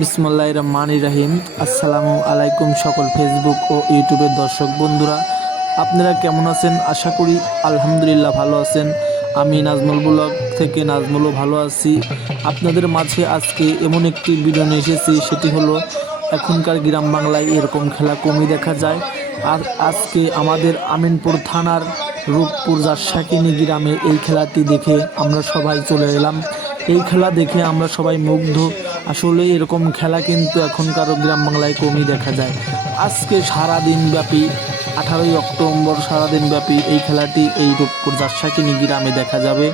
বিসমুল্লাহ রহমান রাহিম। আসসালামু আলাইকুম সকল ফেসবুক ও ইউটিউবের দর্শক বন্ধুরা। আপনারা কেমন আছেন? আশা করি আলহামদুলিল্লাহ ভালো আছেন। আমি নাজমুল ব্লগ থেকে নাজমুলও ভালো আছি। আপনাদের মাঝে আজকে এমন একটি ভিডিও নিয়ে এসেছি, সেটি হলো এখনকার গ্রাম বাংলায় এরকম খেলা কমই দেখা যায়। আর আজকে আমাদের আমিনপুর থানার রূপপুর জাসাকিনি গ্রামে এই খেলাটি দেখে আমরা সবাই চলে এলাম। এই খেলা দেখে আমরা সবাই মুগ্ধ। আসলে এরকম খেলা কিন্তু এখনকার গ্রাম বাংলায় কমই দেখা যায়। আজকে সারা দিন ব্যাপী, আঠারোই অক্টোবর সারাদিন ব্যাপী এই খেলাটি এই রূপপুর জাসাকিনি গ্রামে দেখা যাবে।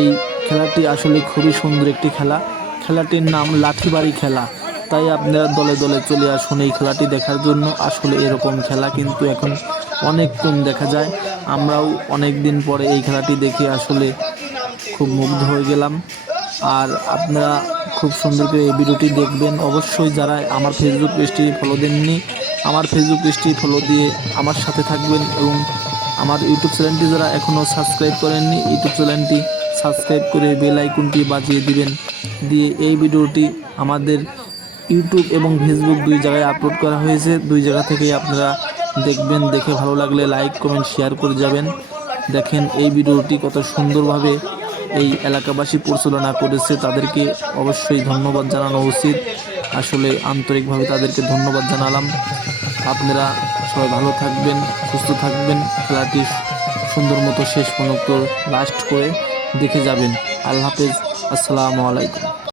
এই খেলাটি আসলে খুবই সুন্দর একটি খেলা। খেলাটির নাম লাঠিবাড়ি খেলা। তাই আপনারা দলে দলে চলে আসুন এই খেলাটি দেখার জন্য। আসলে এরকম খেলা কিন্তু এখন অনেক কম দেখা যায়। আমরাও অনেক দিন পরে এই খেলাটি দেখে আসলে খুব মুগ্ধ হয়ে গেলাম। আর আপনারা খুব সুন্দর করে এই ভিডিওটি দেখবেন। অবশ্যই যারা আমার ফেসবুক পেজটি ফলো দেননি, আমার ফেসবুক পেজটি ফলো দিয়ে আমার সাথে থাকবেন এবং আমার ইউটিউব চ্যানেলটি যারা এখনও সাবস্ক্রাইব করেননি ইউটিউব চ্যানেলটি সাবস্ক্রাইব করে বেল আইকনটি বাজিয়ে দিবেন। দিয়ে এই ভিডিওটি আমাদের ইউটিউব এবং ফেসবুক দুই জায়গায় আপলোড করা হয়েছে। দুই জায়গা থেকেই আপনারা দেখবেন, দেখে ভালো লাগলে লাইক কমেন্ট শেয়ার করে যাবেন। দেখেন এই ভিডিওটি কত সুন্দরভাবে এই এলাকাবাসী পরিচালনা করেছে, তাদেরকে অবশ্যই ধন্যবাদ জানানো উচিত। আসলে আন্তরিকভাবে তাদেরকে ধন্যবাদ জানালাম। আপনারা সবাই ভালো থাকবেন, সুস্থ থাকবেন। খেলাটি সুন্দর মতো শেষ পর্যন্ত লাস্ট করে দেখে যাবেন। আল্লাহ হাফেজ, আসসালামু আলাইকুম।